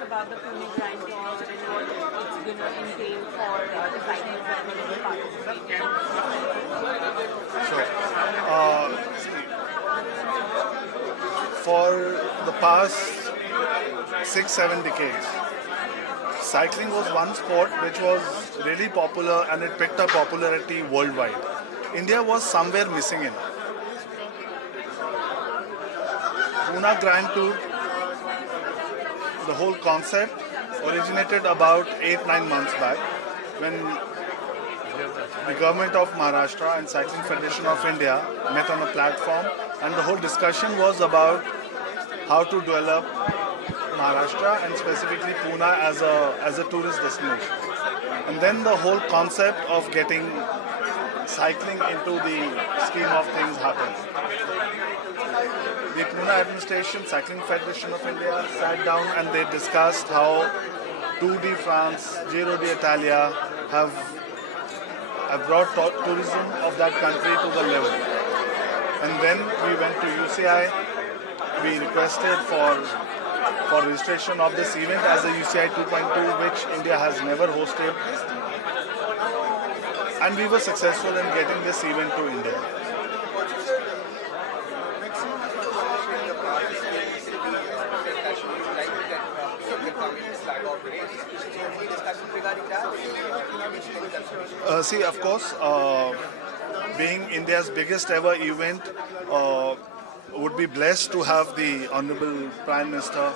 About the Pune Grand Tour and what it's going to entail for the cyclists that are going to be participating. Sure. For the past 6-7 decades, cycling was one sport which was really popular and it picked up popularity worldwide. India was somewhere missing in. Pune Grand Tour, the whole concept originated about 8-9 months back when the government of Maharashtra and Cycling Federation of India met on a platform, and the whole discussion was about how to develop Maharashtra and specifically Pune as a tourist destination. And then the whole concept of getting cycling into the scheme of things happened. The Pune administration, Cycling Federation of India sat down and they discussed how Tour de France, Giro d'Italia have brought tourism of that country to the level. And then we went to UCI, we requested for registration of this event as a UCI 2.2, which India has never hosted. And we were successful in getting this event to India. See, of course, being India's biggest ever event, would be blessed to have the Honorable Prime Minister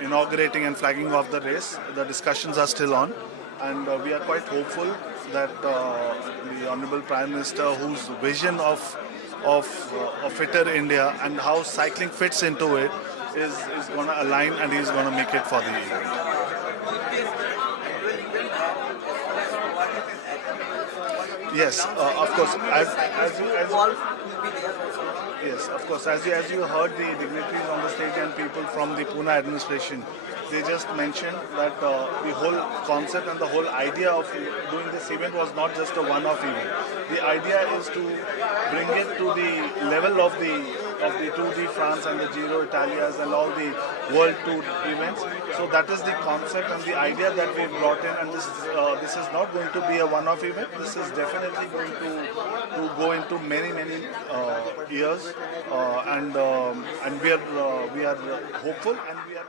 inaugurating and flagging off the race. The discussions are still on, and we are quite hopeful that the Honorable Prime Minister, whose vision of a fitter India and how cycling fits into it, is going to align and he is going to make it for the event. Yes, of course. Yes, of course. As you heard the dignitaries on the stage and people from the Pune administration, they just mentioned that the whole concept and the whole idea of doing this event was not just a one-off event. The idea is to bring it to the level of the Tour de France and the Giro d'Italias and all the world tour events. So that is the concept and the idea that we brought in, and this is not going to be a one-off event. This is definitely going to go into many years, and we are hopeful and we are.